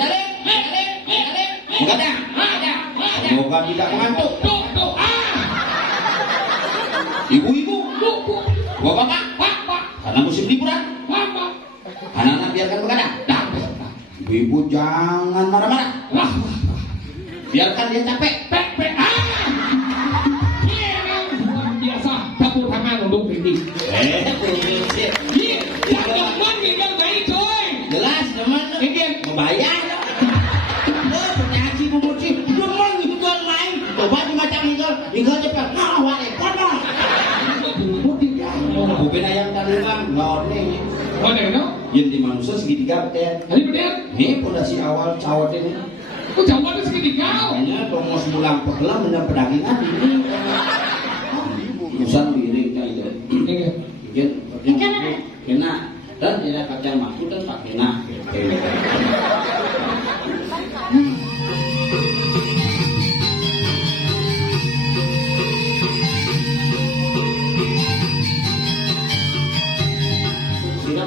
Ale. Enggak ada. Semoga tidak mengantuk. Ibu-ibu, bapak, karena musim liburan, anak-anak biarkan begadang. Ibu-ibu jangan marah-marah. Biarkan dia capek. Biasa, dapur tangan untuk ini. Jelas teman, membayar. Penyaji memuji, demen ikut main. Coba macam ikut cepat. Bukan ayam taliban, ngone. Yang di manusia segitiga betet. Ini pondasi awal cawat ini. Kok cawat segitiga? Hanya promos bulan pekelam dengan pedagingan ini. Urusan lirik itu. Ikan enak dan tidak kacang masuk dan pakai enak.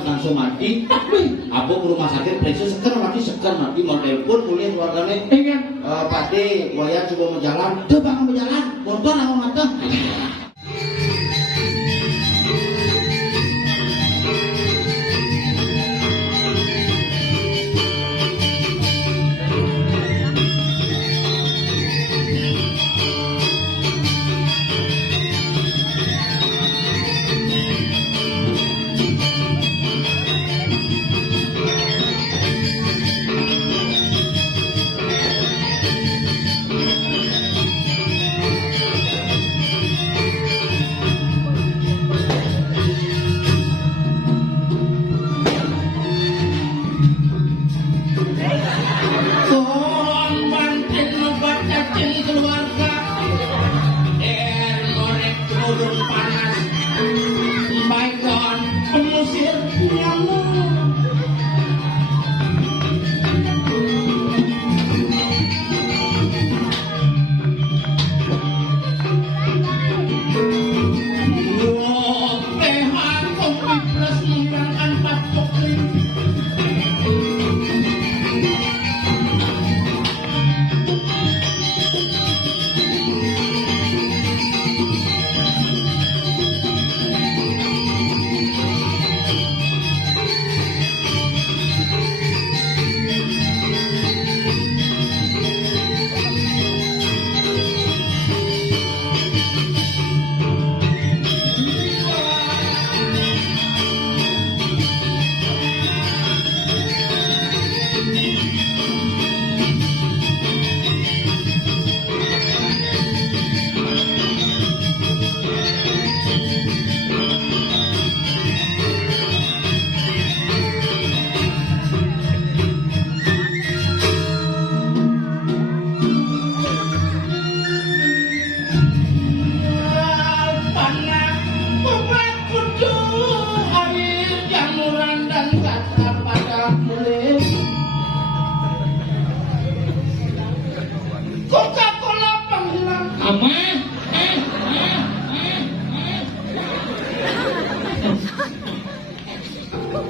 Langsung mati, aku ke rumah sakit periksa seker mati mau telepon mulai keluarganya Pak D, wayang coba mau jalan coba kamu jalan, motor aku mata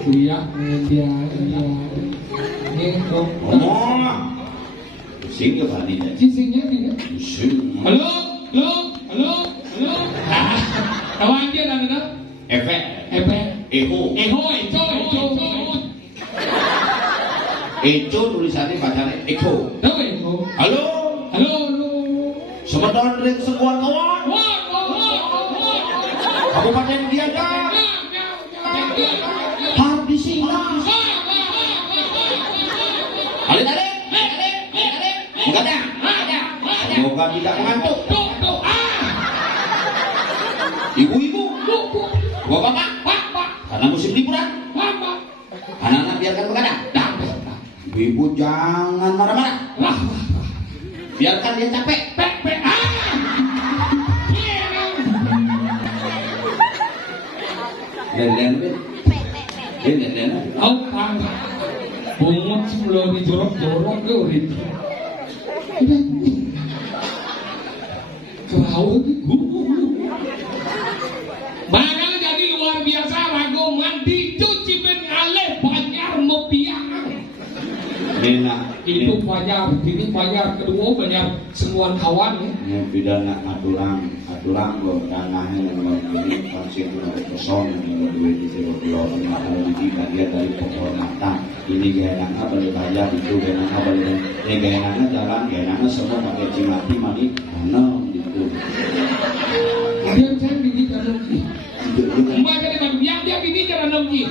Iya, dia ini kok. Pusing ya Pak Dina. Singnya dia. Pusing. Halo. Kawan dia ada. Efek. Eho. Eco tulisannya bacanya Eko. Tahu Eko? Halo. Semeton ring sekuan kawan. Kabupaten Gianyar. Hardi Singa. Ale. Enggak ada. Semoga tidak mengantuk. Ibu-ibu, bapak, karena musim liburan, anak-anak biarkan begadang. Ibu-ibu jangan marah-marah. Biarkan dia capek. Den. Bungut sebelum dijorok-jorok ke urit. Kau bakal jadi luar biasa lagu mandi cuci pengalih banyak mopiang. Enak. Itu bayar, ini bayar, kedua bayar semua kawan ya. Ini pidana atulang kok tanahnya memang ini konsep kosong yang duit di seluruh pulau ini kalau ini bagian dari penghormatan. Ini gaenangnya boleh bayar, itu gaenangnya boleh. Ini gaenangnya jalan, gaenangnya semua pakai cimati mani tanam gitu. Dia saya bini jangan nongki. Emak jadi madu yang dia bini jangan nongki.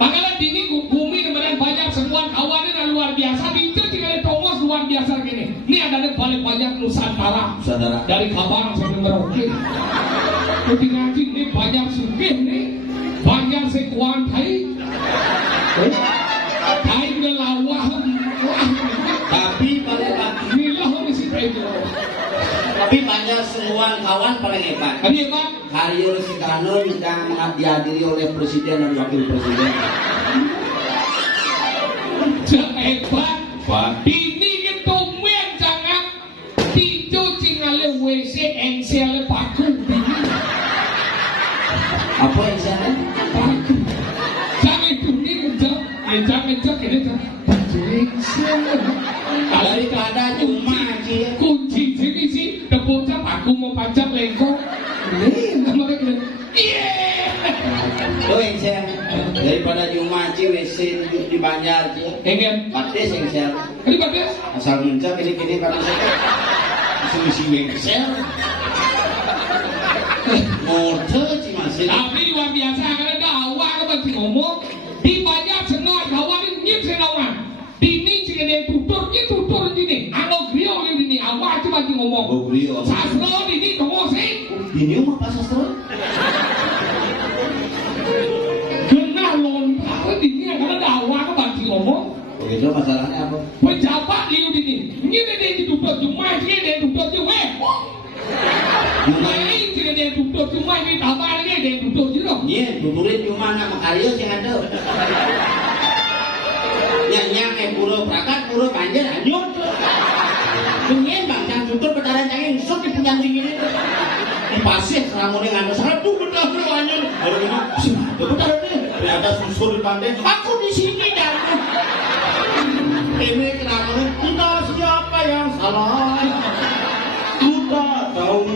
Bakalan bini bumi kemudian banyak semua kawannya luar biasa. Itu tinggal tongos luar biasa gini. Ini ada paling banyak Nusantara. Dari Kabang sampai Merauke. Jadi ngaji ini banyak sugih nih. Banyak sekuan Thai. Thai ngelawah. Tapi pada inilah misi Thai itu. tapi banyak semua kawan paling hebat. Ini hebat. Haryo Sikano yang dihadiri oleh presiden dan wakil presiden. Hebat. Ini ketumien jangan dicuci ngale WC engsel paku. Apa yang sana? Paku. Jangan itu ini jangan ini Daripada cuma aja. kunci sini sih debocah paku mau pajak lengkong. Tuh yang saya daripada cuma aja WC di Banjar aja. Enggak. Batis yang saya Ini bagus. asal mencak ini karena saya misi mengsel. Mode sih masih. Tapi luar biasa karena dakwah kan masih ngomong di Banjar senang kawan ini senawan. Dini jika dia tutur ini. Ano griyo ini awak cuma ngomong. Oh griyo. Sastra ini ngomong sih. Ini mah pas sastra. Kena lontar ini karena dakwah kan masih ngomong. Begitu masalahnya apa? Pejabat liu ini. Ini dia ditutur cuma dia tutur juga. Ini jika dia tutur cuma ini tambah lagi dia tutur juga. Iya, tuturin cuma nama karya sih ada. Nyanyi pura prakat, pura banjir hanyut. Pengen bang tutur betaran cangeng sok di punya ini. Pasir ramunya ngandung satu betul hanyut. Baru ini satu betul nih. Ada susul di pantai. Aku di sini dan ini kenapa? Kita siapa yang salah? Kita tahu.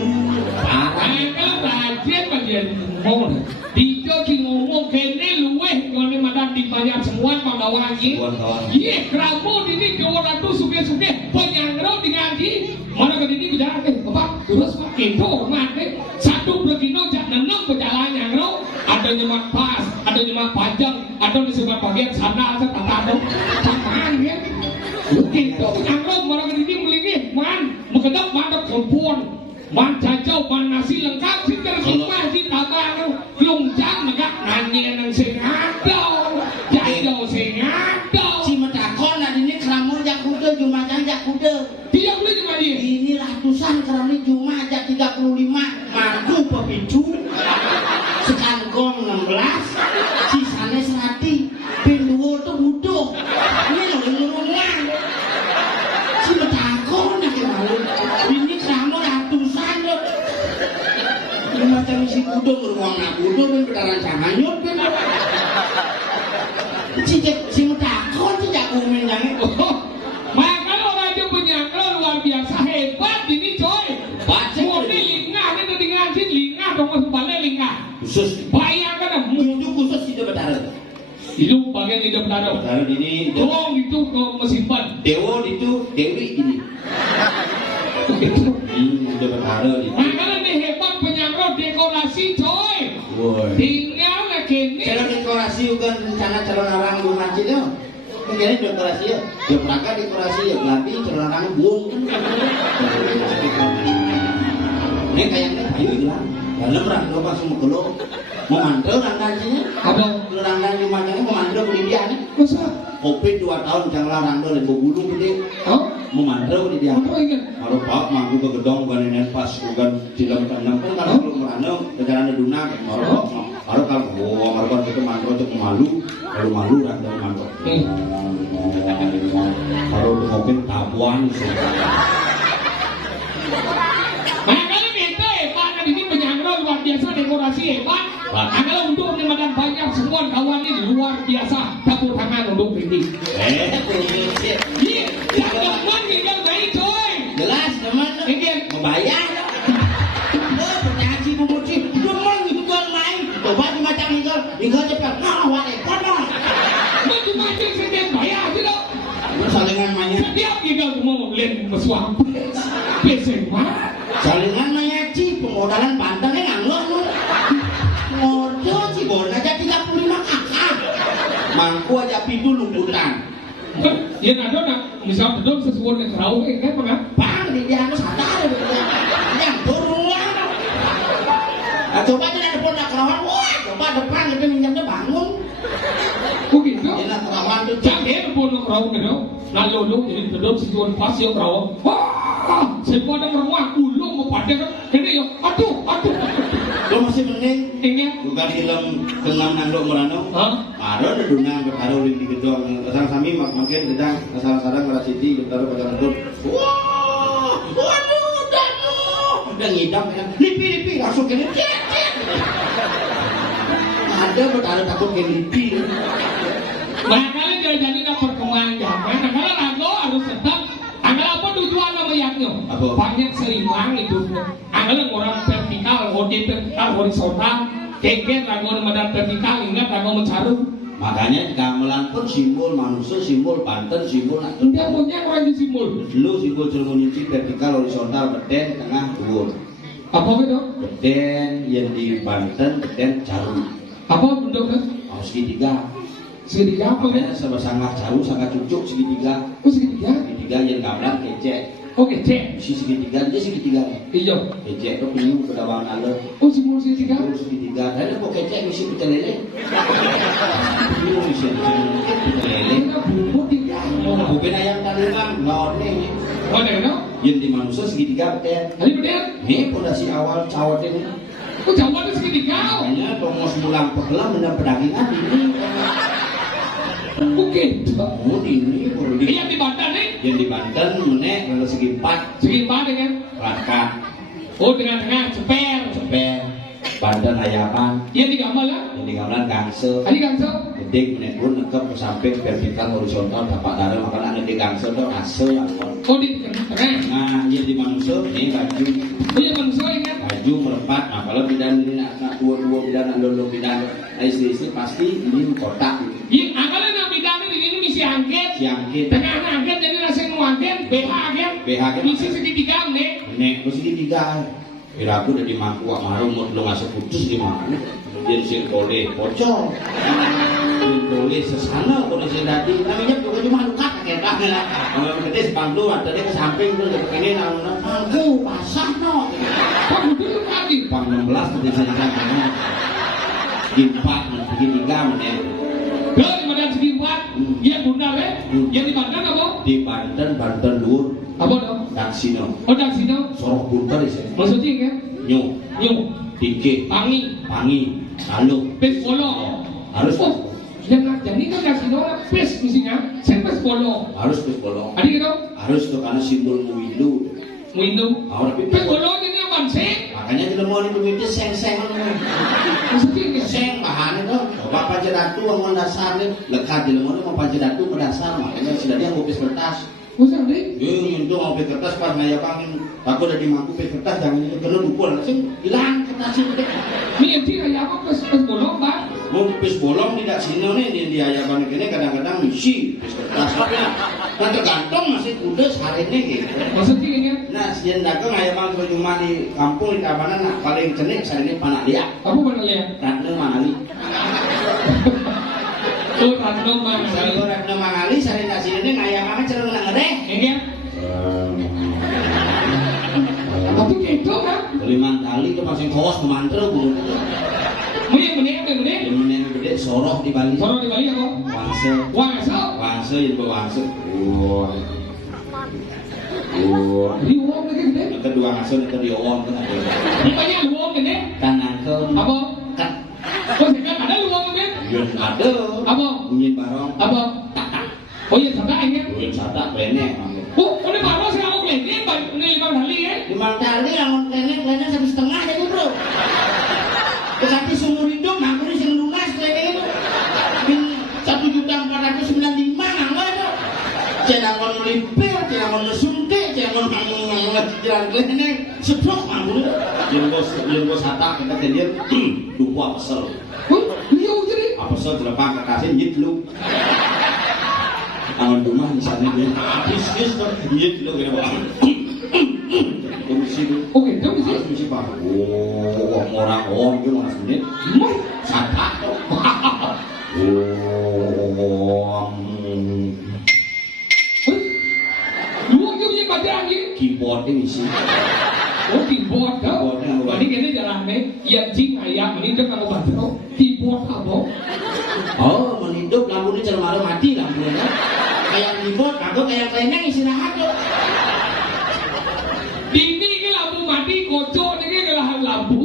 Mereka bagian ngomong. Dia ngomong kene luweh kalau madan dibayar semua pengawal lagi. Iya, keramu ini 200 suge penyangro diganti. Mana ke ini bicara Bapak terus pakai itu mati. Satu berkino jak 6 berjalan nyangro. Ada nyemak pas, ada nyemak panjang, ada di sebelah bagian sana ada ada. Taman ya. Begitu nyangro mana ke ini melingi man, mengendap mana kompon. Man jajau, man nasi lengkap, si tersimpan, si tabang, lungcang, negak nanya nang sing adau, jajau sing adau. Si metakon lah ini keramun jak kuda, jumatan jak kuda. Dia beli cuma dia. Ini ratusan keramun cuma jak 35, madu pepicu, sekangkong 16, sisanya serati, pinduo tuh butuh. Ini nurung-nurungan. Si metakon lah keramun, ini keramun ratusan loh. Ini macam si kuda beruang nak kuda, ben bedaran sanganyut, ben. Si metakon si jak umin yang itu. Maka orang itu penyangklo luar biasa hebat ini coy. Murni lingah, ini dengan si lingah dong sebenarnya lingah. Khusus Bayangkan itu khusus tidak berdarah. itu bagian hidup berdarah. Berdarah ini Tolong itu ke mesimpan. Dewo itu Dewi ini. Udah berdarah ini. Makanya ini hebat penyangklo dekorasi coy. Woi. Tinggal lagi ini. Calon dekorasi bukan rencana calon orang rumah aja dong. Ini dekorasi ya. Ya perangkat dekorasi ya berarti calon orang buang. Ini kayaknya ayo hilang. Dalam rangka langsung mengelok. Mau mantel rangkanya. Apa? Rangkanya rumahnya mau mantel kelindian. Masa? Kopi 2 tahun jangan rangka lebih gulung gede. Oh? Mau mantel di dia. Apa ingat? Kalau Pak mangku ke gedong bukan ini pas bukan tidak tanam kan kalau belum merana perjalanan duna kalau kalau itu mantra untuk malu kalau malu dan mantra kalau mungkin tabuan Makanya kita hebat ini penyangklo luar biasa dekorasi hebat. Makanya untuk menyelamatkan banyak semua kawan ini luar biasa. Tepuk tangan untuk ini. Salingan mayat. Setiap kita mau len mesuap. Pesek mah. Salingan mayat Ci, pemodalan Bantennya nganggur lu. Ngodo Cibon aja 35 kakak. Mangku aja pitu lumputan. Ya ada nak misal bedom sesuatu yang kerau kan mana? Bang, dia harus sadar yang turun. Nah, coba aja ada pondok kerawan, wah, coba depan itu minjamnya bangun. Begitu. Ini kerawan tuh Jangan pondok kerau gitu. Lalu lu jadi bedom sesuatu pas yang kerau. Wah, semua ada meruang ulung mau pada kan? Ini yo, aduh. lo masih mending Ingat? bukan film kenam nandok merano. Hah? Ada dunang bertaruh di gedung asal kami makin sedang asal-asalan pada siti bertaruh pada gedung. Wah, waduh, danu, udah ngidam kan? Lipi langsung kena cet. Ada bertaruh takut kena lipi. Barangkali dia jadi nak perkembangan zaman. Kalau lagu harus tetap. Anggal apa tujuan nama yaknya? Apa? Banyak seimbang itu. Anggal orang vertikal, horizontal. Kengken lagu nama vertikal ingat lagu mencaru. Makanya gamelan pun simbol manusia, simbol Banten, simbol Dia punya orang di simbol. dulu simbol Cilemunyi vertikal, horizontal, beden, tengah, dhuwur. Apa itu? Beden yang di Banten, beden caru. Apa bentuknya? Oh, segitiga. Segitiga apa kan? Makanya sama sangat caru, sangat cucuk segitiga. Oh segitiga? Segitiga yang gamelan kecek. Oh kecek. Si segitiga dia segitiga. Iya. Kecek itu penuh kedawangan Allah. Oh simbol segitiga? Simbol segitiga. Tadi kok kecek misi pecel lele. Ini misi pecel lele. Ini bubuk tiga. Bukan ayam tandungan, lawannya. Oh ada Yang di manusia segitiga beden. Tadi bener? Ini pondasi awal cawat ini. Oh jawabannya segitiga. Makanya tongos mulang pegelam benar pedagingan ini. Oke. Oh ini baru di Yang di Banten nih? yang di Banten menek kalau segi 4 Segi apa dengan? Raka Oh tengah-tengah ceper. cepet Banten ayaman Yang di gambar lah. yang di gamelan gangse Tadi gangso. gede menek pun nekep ke samping vertikal horizontal dapat darah makanya ada di gangse itu ase akon. Oh di tengah. Nah yang di manusia ini baju Oh yang manusia ingat? baju merempat nah kalau bidan ini nak dua bidan lolo bidan nah istri pasti ini kotak gitu. Yang angkanya nak bidangnya di sini misi angket. Siang kita Tengah angket jadi nasi angket. BH angket. BH angket. Misi segitiga nih. nek terus segitiga kira aku udah di mangku wak marung mau lo ngasih putus di mana dia sing boleh pocong boleh sesana boleh sing tadi namanya bukan cuma luka kayak apa lah kalau gede sepangku ada dia ke samping terus ke kene nang mangku pasah no Kok dulu lagi? pang 16 tadi saya sana empat segitiga menit Kalau di Banten segi empat. Iya bunda le. Yang di Banten apa? di Banten Luhur Apa dong? Daksino Oh dari sini. sorok bunter di sini Maksudnya kan? nyu Yung. dikit Pangi. pangi lalu Pes polo. harus Oh. Yang jadi kan dari sini orang pes misinya. Saya pes polo. harus ke bolong Adik gitu. harus tuh karena simbol Muilu Windu. awal Pes polo ini apa sih? makanya kita mau itu seng-seng Maksudnya kan? seng bahan itu coba panjadatu yang dasarnya lekat di lemon mau panjadatu ke dasar makanya sudah dia ngopis kertas Maksudnya adik? itu ngopis kertas pas ngaya pangin aku udah dimangku pis kertas jangan itu kena dukul langsung hilang kertas itu Ini yang kayak apa pes polo pak? mau pis bolong tidak sini nih di ayaban ini kadang-kadang misi pis kertas nah tergantung masih kuda sehari ini gitu. Maksudnya ini kan? Nah, siang dagang ayaman cuma di kampung di Tabanan nah, paling cenik saya ini panak dia. Apa benar ya? Ratna Mangali. Oh Ratno mana? Saya Ratna Mangali saya di sini ngayaman cenderung nak ngereh. Ini kan? Tapi gitu kan? Limang kali itu masih kawas kemantra bulu. Menit. Yang meneng gede soroh di Bali. Sorong di Bali apa? Wangse. Wangso. Yang berwangse. Di uang lagi gede. Yang kedua ngasuh yang kedua uang kan ada. Rupanya luang gede. Tanangkel. Apa? Kat. Oh sekarang ada luang gede. Yang ada. Apa? Bunyi barong. Apa? Oh iya sadar ini. Yang sadak benek. Oh ini baru saya mau kelihatan ini 5 kali ya. 5 kali lamun klenek 1,5 jadi bro. Tetapi seumur hidup nganggur sing lunas klenek itu. Bin 1.495 nganggur itu. Cenakon melipir, cenakon mesuntik, cenakon jalan klenek sedok nganggur. Yen bos satak kita tendir dupa pesel. Oh iya jadi. Apa pesel telepang ke kasih nyit lu. Aman rumah di sana dia. Bisnis tuh iya tidak kena Pak. Komisi itu. Oke, komisi. Komisi Pak. Oh, orang itu mana sebenarnya? Sampah tuh. Oh. Dua punya baca lagi. Keyboard ini sih. Oh, keyboard dah. Ini kini jalan nih. Yang jing ayam ini dia kalau baca keyboard apa? Oh, menidup lampunya cermara mati lampunya. Kayak keyboard, aku kayak kerennya istirahat tuh. Ini ke lampu mati, kocok ini ke lampu.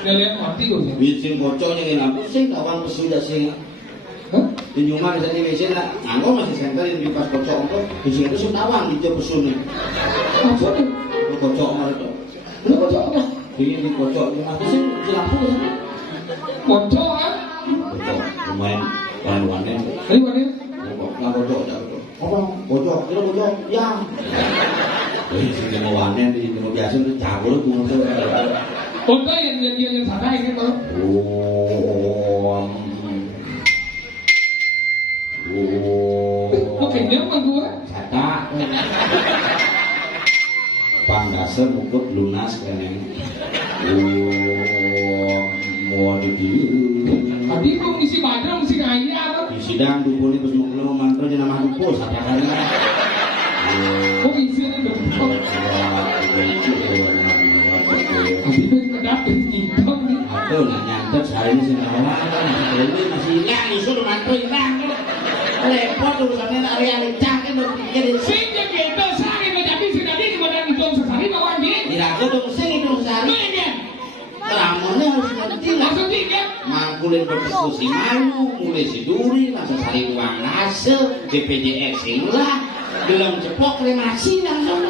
Ngeliat mati kok. Bikin kocoknya ini lampu sih, kawan pesudah sih. Di rumah bisa di mesin lah, anggo masih senterin di pas kocok itu, di sini tuh tawang di jauh pesun nih. Apa tuh? Kocok malah tuh. Lu kocok apa? Ini di kocok di mana sih? Di lampu sih. Kocok kan? Kocok, lumayan warna-warna. Dari mana? Nggak kocok, dah kocok. Apa? Kocok, kita kocok, ya. Wih, sini mau warna di mau biasa tuh cabul tuh tuh. Kocok yang sadar ini kalau. Oke, dia apa gua? Kata Panggasa mukut lunas kan yang mau di Tadi gua ngisi badan, ngisi kaya apa? di sidang dukun itu semua kalau mantra jadi nama dukun satu kali Kok ngisi ini dong? Tapi itu kedapin hitam nih. aduh nggak nyantet sehari ini senawan ini masih Yang isu lu mantu hilang tuh. Repot urusannya tak realita kan udah pikirin. Sehingga kita sehari menjadi sinadi di badan hitam sehari bawa dia. Diraku dong sing itu sehari. Mana? Ramonnya harus ngerti lah. Maksudnya kan? Mangkulin berdiskusi malu, mulai siduri, langsung cari uang nase, BPJS lah, belum cepok kremasi langsung.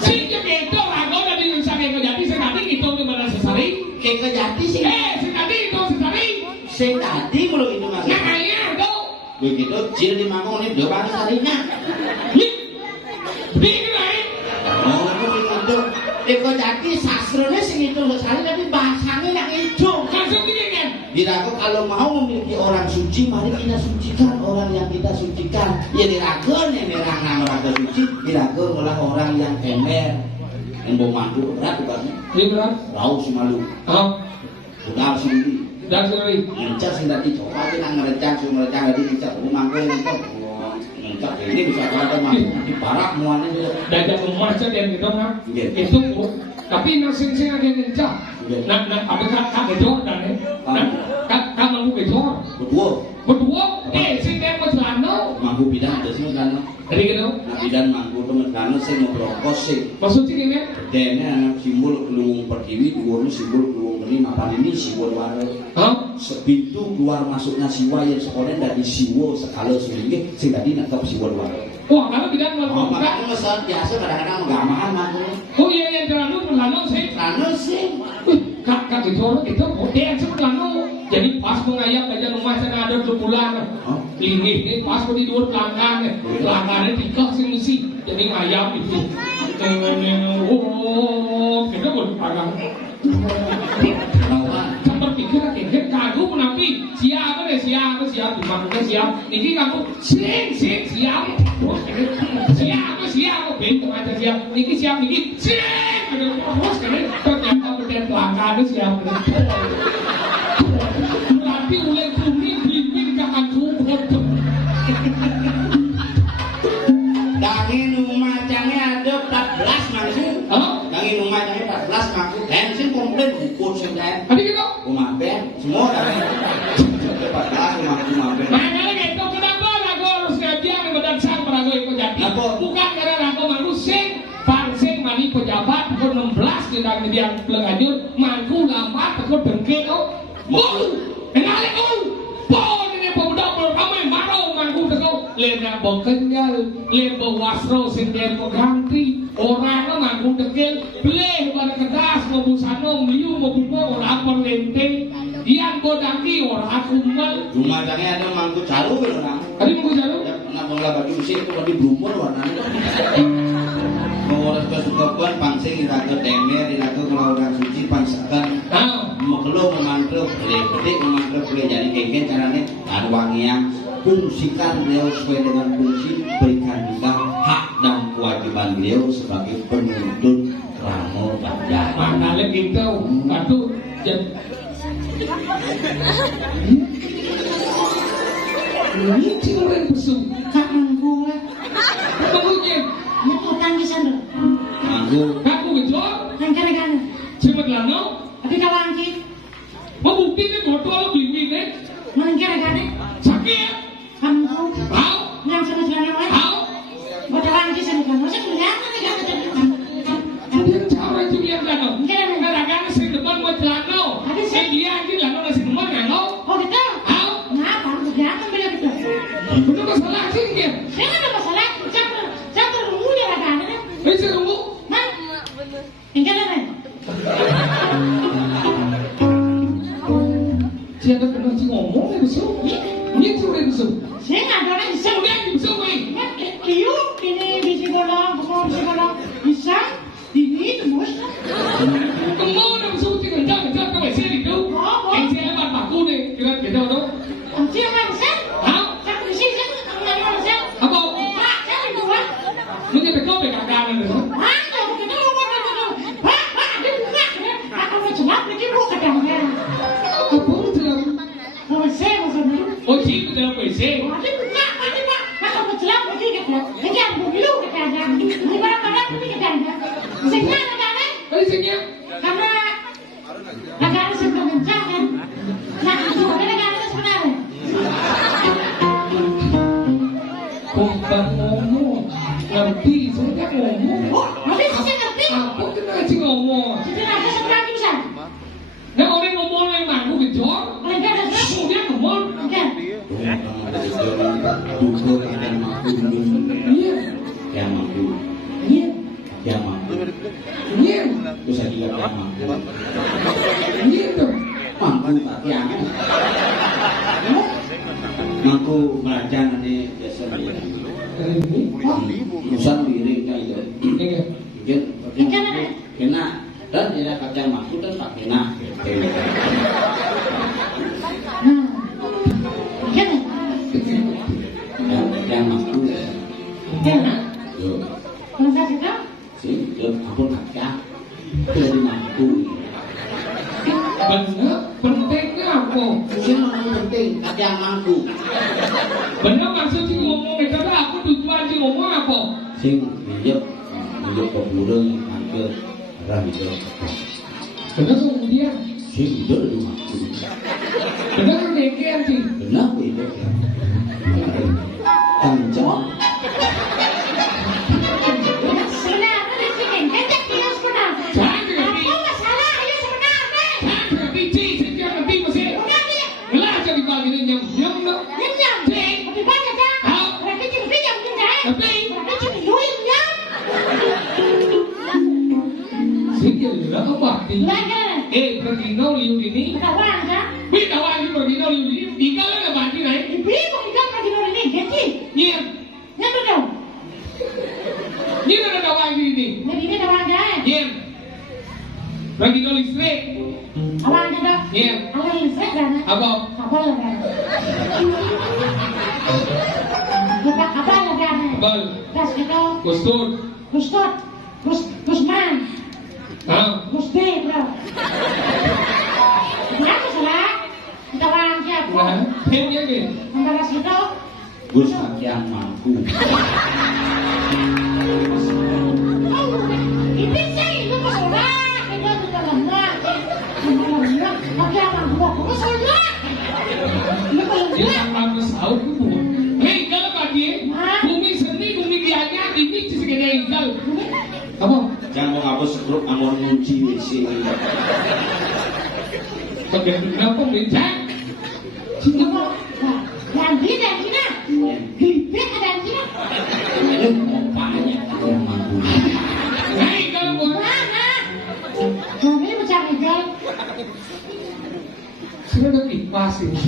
Sehingga kita ragu dari Indonesia yang menjadi sinadi hitam di badan sehari. Kayak kejati sih. Sinadi hitam sehari. Sing tadi belum itu mas. Nah, kaya tuh. Begitu jil di mangkong ini dua kali seharinya. Ini lain. Oh, itu kejati sastranya sing itu sehari tapi bahasanya yang itu. Maksudnya kan? Diragu kalau mau memiliki orang suci, mari kita sucikan orang yang kita sucikan. Ya diragu nih merang nama raga suci, diragu malah orang yang ember, yang bawa mandu berat bukannya. Ini berat. Rau si malu, Oh, udah sendiri. dan sendiri. Ngencak sih tadi coba aja nang merecang tadi ngencak, mangkul ngencak. Ngencak ini bisa kalau mangkul di parak muannya juga. Dajak rumah saja yang gitu kan? Iya. Itu bu. Tapi nasing-sing ada yang ngencak. Nah, apa kak gejor dan ya? Nah, kak mampu gejor. Berdua, sing dia mau celana. mampu bidan ada sih kan Jadi gitu. bidan mampu teman kan sih mau berokos sih Maksudnya ini? dene anak simbol kelung pertiwi dua simbol kelung kelima apa ini simbol wae Hah? sepintu keluar masuknya siwa yang sekolah dari siwo sekali seminggu sing tadi nak siwo wae Wah, kalau tidak Oh, melakukan. makanya masalah biasa kadang-kadang gamahan aku. Oh iya, yang terlalu terlalu sih. Karena sih, Kak gejor itu dia terlalu. Jadi pas mengayap aja rumah saya ada 2 bulan. Ini pas di dua pelanggan dikasih sih mesti jadi ngayap itu. Oh, kita boleh pagang. Kan berpikir kagum menapi siapa dimaksudkan siap. Ini kamu siap. Siapa bentuk aja siap. Ini siap. Terus ternyata berdaya pelanggan siap. Tapi oleh bumi bimbing kakan kubur. dangin rumah jange ada 14 langsung. Dangin rumah jange 14 langsung. Langsung komplain ukur sudah. Tadi gitu. Rumah ben semua dangin. 14 rumah ben. Makanya gitu kenapa lagu harus ngajian yang berdasar peragu yang jadi. Bukan karena lagu manusia. Pangsing mani pejabat pukul 16 di dalam media pelengajur mangku lambat pukul dengkit kenali ini pemuda berkamai marau mangku tekau lena bekenyal lena wasro sendiri ganti orang mangku dekil pleh pada kertas mau busano meliu mau buka orang perlente yang godaki orang akumal Rumah jange ada mangku caru orang. tadi mangku jalu Nak mengolah baju besi itu di blumur warnanya. Mengolah kesukaan pangsing iraga demer iraga kelautan suci pangsakan. Makhluk memantruk, pedik memantruk boleh jadi kengken caranya anu wangian fungsikan beliau sesuai dengan fungsi, berikan juga hak dan kewajiban beliau sebagai penuntut Ramo Banjar. Makanya kita katu ini cewek besuk Kapan gue? Pokoknya Nyetu tangkisan lo. Manggu kaku gejol Yang kira-kira. cemet lano Tapi kalau angkit, membukti ini foto lo beli nih yang kira-kira. sakit Kamu tahu yang sama jalan lain. tahu Bodoh angkit sama kamu. Saya kelihatan nih kan. dia cara itu yang lano Kira-kira. kadang-kadang si depan buat lano dia aja lano nasi depan lano Oh gitu? tahu Kenapa? Kelihatan beda gitu. bener masalah sih dia Saya nggak ada masalah. Saya terlalu dia ada kan? ini sih kamu Nah, yang kira-kira. siapa pernah sih ngomong ya besuk ini cewek besuk Saya nggak ada orang bisa. kemudian di besuk nih Iyo, ini bisa bolong, bisa bolong, bisa. Ini tembus. kemau udah besuk sih kencang ke WC itu yang saya lebat paku nih kita kita tuh Nanti yang mana saya? tahu Saya di sini saya mana saya? apa Pak, saya di luar. mungkin bekau bekakan itu Pak, kalau kita mau ngomong Pak, ada bunga. Aku mau celak, ini mau kadangnya. apa itu Mau saya maksudnya. oh sih itu dalam WC Ada bunga, ada Pak. Aku mau celak, ini kata. Ini aku dulu katanya. Ini barang-barang ini katanya. Sehingga katanya. tadi sihnya Karena negara sudah kencang kan. Nah, itu ada negara sebenarnya. kompak ngomong ngerti saya ngomong Oh, habis saya ngerti. apa kena sih ngomong Jadi ada sebenarnya bisa. nah orang ngomong yang mampu gejol Oleh karena itu, kemudian ngomong kan. dukung yang mampu iya yang mampu iya yang mampu iya terus saya juga yang mampu iya tuh mampu tapi yang mampu belajar nanti biasa belajar urusan diri kayak itu iya mungkin kena dan tidak kacang mampu dan tak kena Nah, kan. yang mampu Kan. yo Kalau saya suka, sih yo ampun kacang itu lebih mampu bener pentingnya apa sih memang penting kacang mampu bener maksud sih ngomong itu aku tujuan sih ngomong apa sing hidup pemulung hancur arah hidup bener kemudian sing hidup lebih mampu bener kemudian sih benar hidup kencang sebenarnya di sini kencang tidak sebenarnya. saya ngerti Apa masalah? Ayo sebenarnya. saya ngerti sih saya ngerti masih Udah nih, ngelah jadi bagi ini nyam dong nyam. Lebih banyak kan? Berarti cuma nyam juga. tapi Berarti cuma duit nyam. sih dia apa Belajar. pergi nol liu ini Ketahuan kan? beda lagi pergi nol liu ini tinggal ada bagi naik Ibu juga pergi nol ini, gaji. nyam Nyam dong. ini ada kawan ini Jadi ini kawan kan? nyam pergi nol listrik Kawan kan? nyam Kalau listrik kan? apa Apa lah kan? Kita apa lah kan? bal Gas gitu. kustur Gustot. Gusman. Gusti bro. Kenapa salah? Kita orang siapa? nah hanya gitu Membalas itu. Gus kacang mampu Oh, ini sih itu masalah. Itu juga lemah. Lemah. Tapi apa gua? Gua salah. Lu kalau dia gua. sama sahur itu bukan hei kalau pagi bumi seni bumi dianya ini sih segede ingkal apa jangan mau ngapus grup amor ngunci WC kenapa bincang Nah, yang beda Cina. Gelibet ada Cina. ini pompanya kacang mampu hei kalau buat Mana? Nah, ini macam legal. sudah ada kipas ini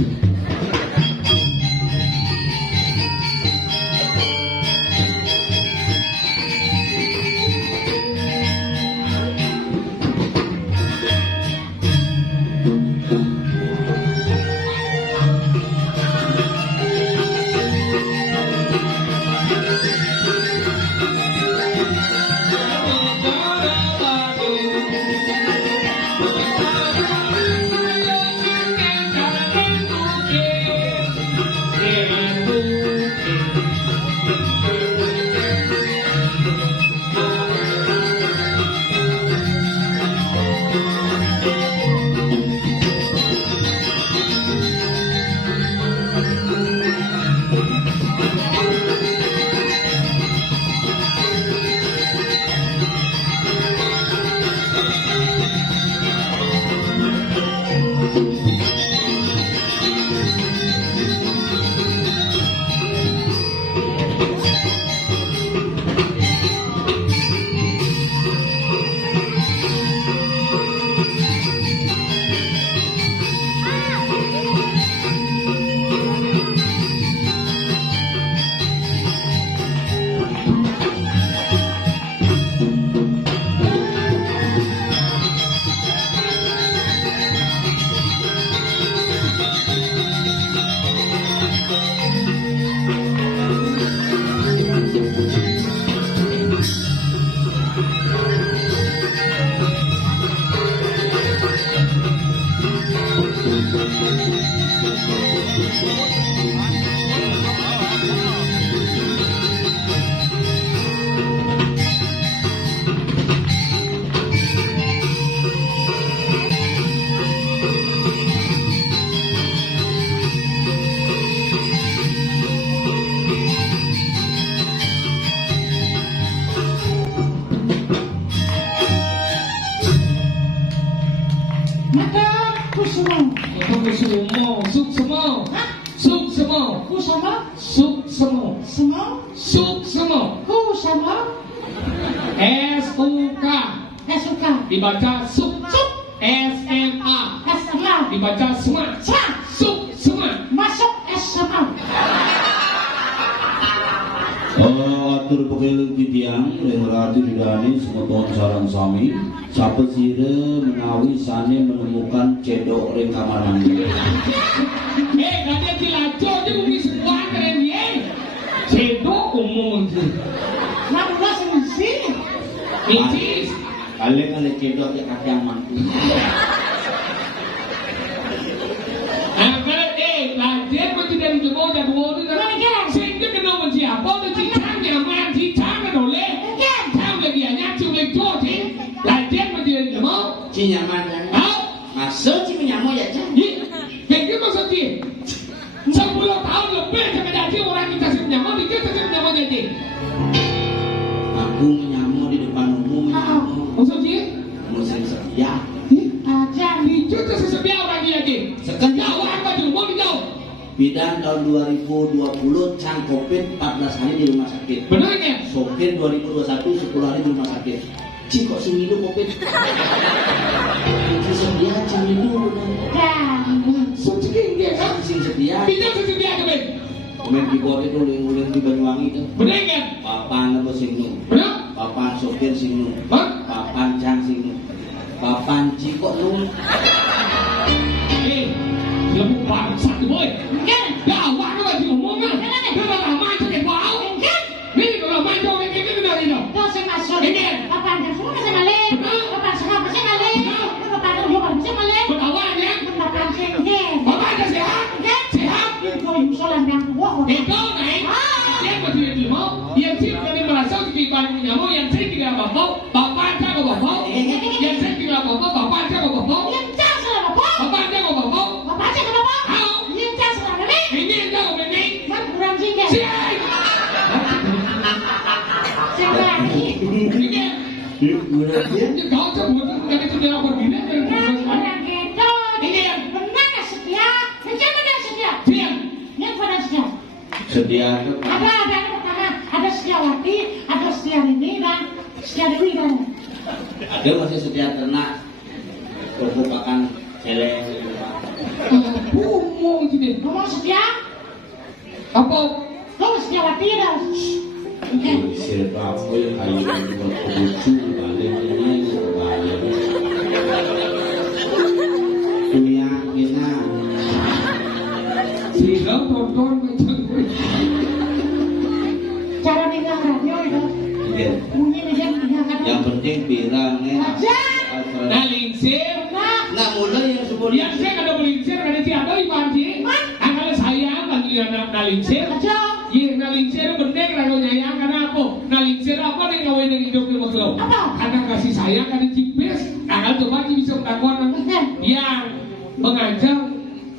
sama? Suksemo. Semua? Suksemo. Sama? S-U-K. Suka. Dibaca suk. Suk. S-M-A. SMA. Dibaca sma. Sa. Suk sma. Masuk SMA. Atur pekeling titiang yang rati didani semeton sarang sami sapa sire menawi sane menemukan cedok ring kamar mandi. Kadang cilaco je umi semua keren ye. Cedok umum tu. Mana sih? Micis. Kalian ada cedok yang kadang mantu. Lajen macam dari jemur dan dua tu kan. Sehingga kena macam apa tu cicang nyaman cicang kan oleh. Cicang lagi hanya cuma lagi tu je. Lajen macam dari jemur. Cinyaman kan? Masuk ci menyamuk ya cang. Bagaimana maksud dia? 10 tahun lebih sampai jadi orang kita sih menyamuk, dia tak menyamuk jadi. Aku menyamuk di depan umum menyamuk. Maksud dia? Musim setia. Aja. Itu tu sesedia orang dia jadi. Sekarang Orang baju mau dijauh. bidan tahun 2020 cang covid 14 hari di rumah sakit. Benar kan? Sopir 2021 10 hari di rumah sakit. Cik kok semilu covid? Cik sedia semilu. Suci dia kan? Sing sedia. Tidak sesedia ke ben? Komen keyboard itu uling-uling di Banyuwangi itu. Benar kan? Papan apa singnu? Benar? Papan sopir singnu. Hah? Papan cang singnu. Papan cikok nu. Lebih bangsa tu boy. Dah awak tu baju umum kan? Dia dah main sakit bau. Ni kalau main tu orang kita dari tu. Kau saya masuk. Apa anda semua masih malay? Apa sekarang masih malay? Apa anda juga masih malay? Berkawan ya? Apa sih? Apa ada sihat? Sihat. Kau yang solan yang buat. Itu naik. Dia macam itu mau. Yang sih kami merasa kehidupan nyamuk. Yang sih tidak bapau. Bapak jaga bapau. Yang sih tidak bapau. Bapak jaga bapau. Yang cang salah bapak. Bapak jaga bapau. Bapak cang kenapa? Yang cang salah bebe. Ini yang jaga bebe. Mat kurang jingga. Sihat. Siapa lagi? Ini. Ini kau sebut kita sudah berbina dengan Orang gitu. Ini yang benar setia. Macam mana setia? Siap. Yang pada setia. Sedia itu. Ada pertama. Ada Setiawati, ada Setia Rini dan Setia Dewi kan. Ada masih sedia ternak. Merupakan celeng. Umum sini. Kamu setia? Apa? Kamu Setiawati dah. Oke. Siapa yang ayu berkucu balik ini balik. Dunia kita. Silau tonton macam tu. Cara dengar radio itu. Iya. Bunyi dia dengar radio. Yang penting bilangnya. Aja. Nah lingsir. Nah mulai yang sebut Yang saya kada melingsir kada tiada iban sih. Kalau saya bagi anak nalingsir. Aja. Ye nalingsir bener kalau nyayang karena apa? Nalingsir apa nih kau yang hidup di Maslow? Apa? Karena kasih sayang kada cipes. Kalau tu bagi bisa melakukan yang mengajar.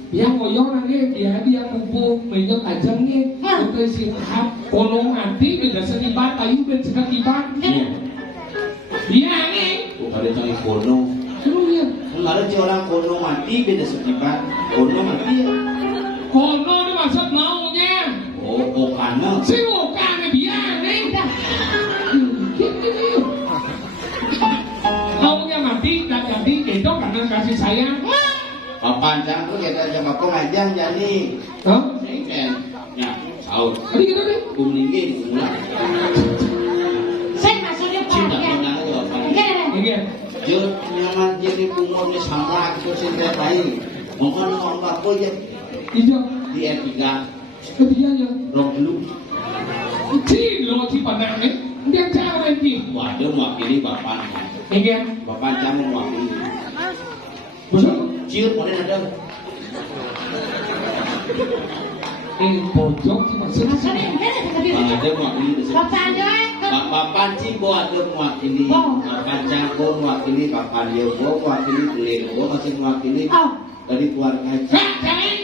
Yang ngoyong lagi dia kumpul menyok ajang ni. Untuk si tahap kolong hati bila senibat ayu dan sekat iban. Dia ni. ada cari kono. Serunya. Ada orang kono mati beda sekitar. Kono mati ya. Kono ni maksud maunya. Oh karena. Si bukan dia ni. Maunya mati dan jadi itu karena kasih sayang. Papan cang tu kita aja bapak ngajang jadi. Hah? Ya, saud. Tadi kita ni. Kumlingin mulai. Saya masuknya Cinta Pak. menang tu apa? Iya. Jauh nyaman jadi umur ni sama kita sendiri baik. Mungkin orang bapak je Iya. di R3 Ketiganya. rong dulu. Cilo si pandang ni. Dia cara nanti. Waduh mewakili bapak. Iya. Bapak cang mewakili. Betul. Ciut boleh ada. Pojok si maksud. Masuknya mana tadi? Ada mewakili di sini. Bapak aja. Bapak Cimbo ada mewakili. Bapak Cangko mewakili. Bapak Yogo mewakili. Lego masih mewakili. Dari keluarga haji.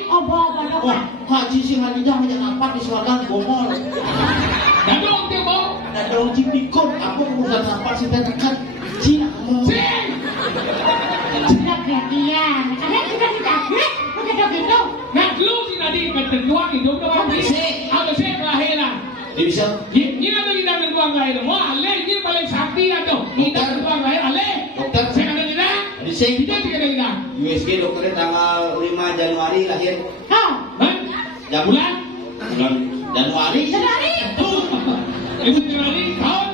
Oh, bapak. Wah, haji sih haji dah hanya apa di Swagan Bogor. Dadong dia mau. Ada dong cipikon. Aku urusan apa sih dekat. Cina kamu. Sing. Sudah kejadian. Karena sudah tidak. Udah gitu. Nah, lu sih tadi ketentuan hidup doang sih. Apa sih kelahiran? Dia bisa. Ini ada kita tentuan kelahiran. Wah, ale ini paling sakti atau kita tentuan kelahiran ale. Dokter. Saya ada tidak. Di sini. Kita tidak ada tidak. USG dokternya tanggal 5 Januari lahir. Jam bulan Januari. Ibu Januari tahun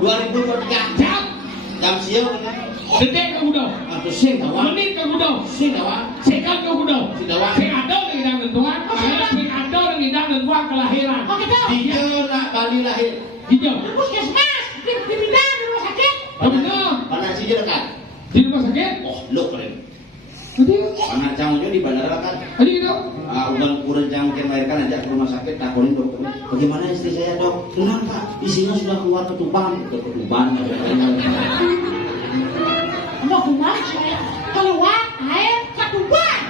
2023. Jam siang. Detik ke gudang. Atau sing kawan. Menit ke gudang. Sing kawan. Sekal ke gudang. Sidawan. Sing ada dengan idang tentuan. Sing ada dengan idang tentuan kelahiran. Dia nak Bali lahir. Hijau. Puskesmas, dipindah di rumah sakit. Oh benar. Mana sih dia dekat? Di rumah sakit. Oh, lo keren. Tadi. Mana cangnya di bandara kan? Tadi itu. Udah kurang jam mungkin melahirkan ajak ke rumah sakit takutin dokter. Bagaimana istri saya dok? Tenang pak, isinya sudah keluar ketuban. Ketuban. Mau kemana saya? Keluar air ketuban.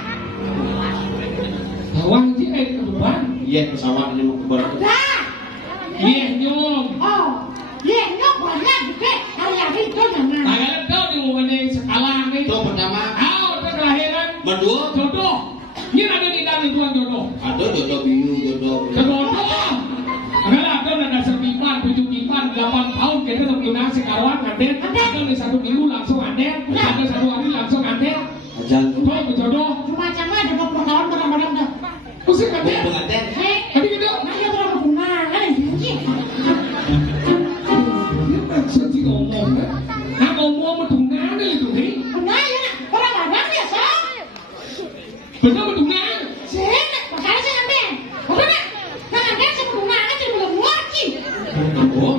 Bawang sih air ketuban. Iya pesawat ini mau keluar. Dah. Iya nyom. Oh, iya nyok banyak juga. Hari-hari itu jangan. Agak tahu di mana sekarang nih. Itu pertama. Udah kelahiran. Kedua. Jodoh. Ini ada kita tentuan jodoh. Ada jodoh biru, jodoh. Jodoh. Karena ada sepipan, 7 pipan, 8 tahun kita udah punya sekarang kandet. Ada di 1 minggu langsung ada 1 hari langsung ada. Ajang. Tuh jodoh. Macam ada 20 tahun barang-barang dah. Pusing kandet. Pengantin. Tadi gitu. Nah, ya terlalu benar. Ada yang sih. Sedih ngomong kan? Nah ngomong betungan itu nih. Benar ya nak. Barang-barang biasa. Benar betungan. Saya nak. Makanya saya ambil. Betul nak. Nah, ambil saya benar aja belum lagi. Oh,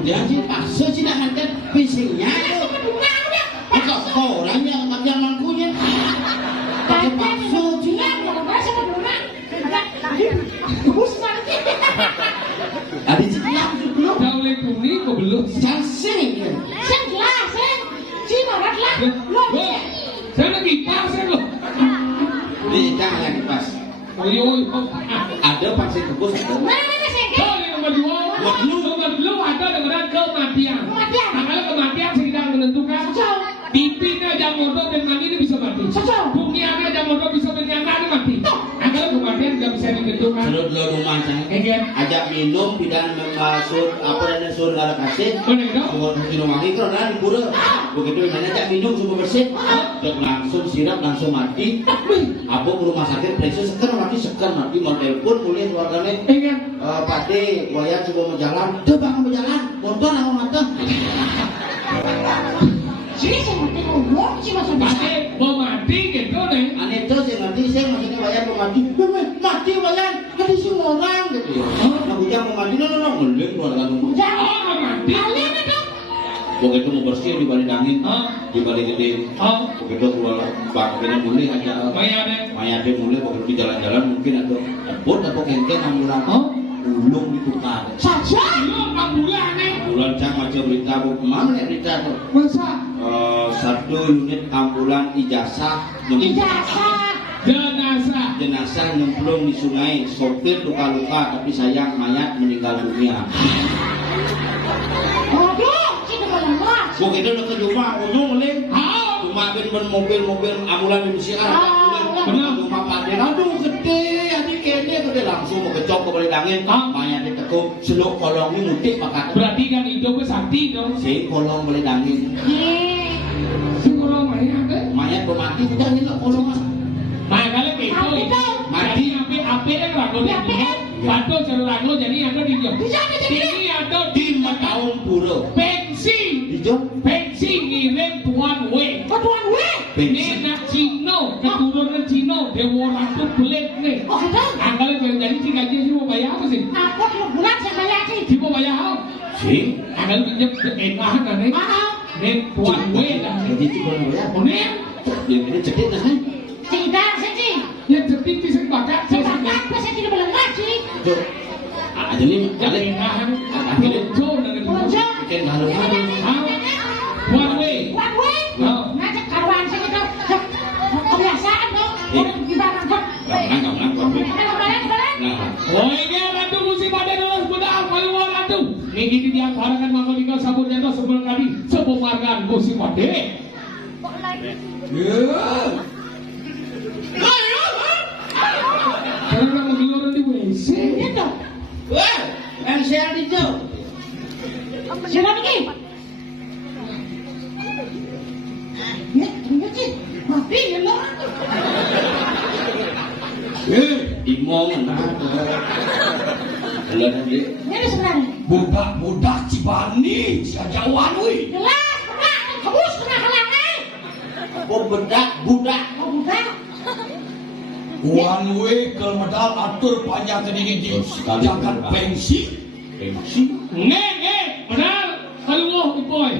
dia sih paksa sih nak hantar pisingnya. Saya benar udah. Itu orangnya macam mangkunya. Pakai paksa sih. Ada cerita belum? Kau lekung ni kau belum. Sasing ya. Sen lah, sen. Si barat lah. Loh, saya lagi pas ya loh. Di jangan lagi pas. Ada vaksin kebus ada. Mana sen? Kau yang nomor 2 ada dengan kematian. Nah, kalau kematian sedang menentukan. Pipinya jam motor dan mani ini bisa mati. Bumianya jam motor bisa menyangka mati. Nah, kalau kematian tidak bisa ditentukan. Kalau rumah saya, ajak minum tidak masuk apa dan suruh nggak kasih. Semua di rumah ini karena di pura. Begitu mana ajak minum semua bersih, langsung sirap langsung mati. Apa ke rumah sakit periksa sekarang mati mau telepon mulai keluarganya. Pak D, waya coba mau jalan, coba mau jalan, motor mau matang. Sini saya mati ngomong sih masa bisa. Pasti mau mati gitu nih. Aneh tuh saya maksudnya waya mau mati, mati waya, ada semua orang gitu. Aku jangan mau mati, no, ngeling keluarga rumah. Jangan mati. kalian itu. Begitu mau bersih di balik angin, di balik gede. Begitu keluar bakatnya mulai aja. Mayatnya mulai begitu di jalan-jalan mungkin atau bot atau kengkeng ambulan. Ulung ditukar. Saja. Ambulan nih. Ambulan cang macam berita bu kemana ya berita tuh? Masa? 1 unit ambulan ijazah. Jenazah nyemplung di sungai. Sopir luka-luka tapi sayang mayat meninggal dunia. Waduh, kita malam. Begitu dekat rumah ujung leh. Rumah ben mobil ambulan di Mesir. Benar rumah Pak D. Aduh gede, adik gede langsung mau kecok ke balik angin. Mayat ditekuk seluk kolong ini mudik makan. Berarti kan hidupnya sakti dong. Si kolong balik angin. Si kolong mayat deh. Mayat mati kita ini nggak kolong. Nah kalau gitu, mati api yang ragu di dia. Batu seru ragu jadi ada di dia. Ini ada di tahun pura. Pensi. Pensi ngirim Tuan W. Tuan W. Ini nak Cino, keturunan Cino, Dewa Ratu Belit nih. Oh ada. Nah kalau jadi si gaji sih mau bayar apa sih? Aku 3 bulan saya bayar sih. Si mau bayar apa? Si. Nah kalau pinjam enahan kan nih. Nih Tuan W dah. Jadi si kolong bayar. Nih. Yang ini cekit dah kan? Tidak sih. Yang cepat sih bakat. Sebakat saya tidak boleh ngaji. Tuh. Aja nih Yang balik. enahan. Pelonco dari Pelonco. Bikin baru. One way. One way. Ngajak karuan saya itu kebiasaan tuh. Di barang kok. Gampang. Oh ini ratu musim pada dulu sudah keluar ratu. Ini dia parakan mangkaliga sabun jatuh sebelum kali sepemargan musim pada. Ya. spesial di Jo. Siapa lagi? Ya, ingat sih. Mati ya lo. Di momen Bener nanti Ini sebenarnya. Budak-budak Cibani sejauhan wih. Jelas, benar. Kebus kena halangan. Oh budak Oh, bukan. One way ke medal atur panjang tadi di jangan pensi. Padahal Allah boy.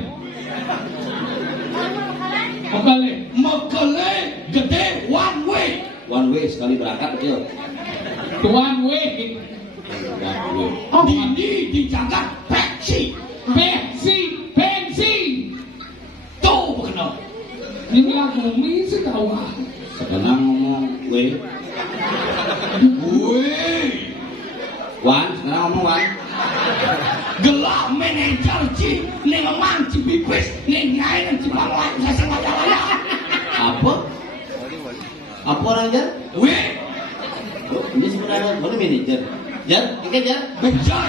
Makale gede one way sekali berangkat kecil one way Oh, ini dijaga pensi tuh kenal ini lagu misi tahu sekarang ngomong weh Wan sekarang ngomong Wan gelap manajer ci nengemang ci bibis nengai dan ci banglang saya sengaja apa orang jar weh ini sebenarnya mana manajer jar oke jar bejar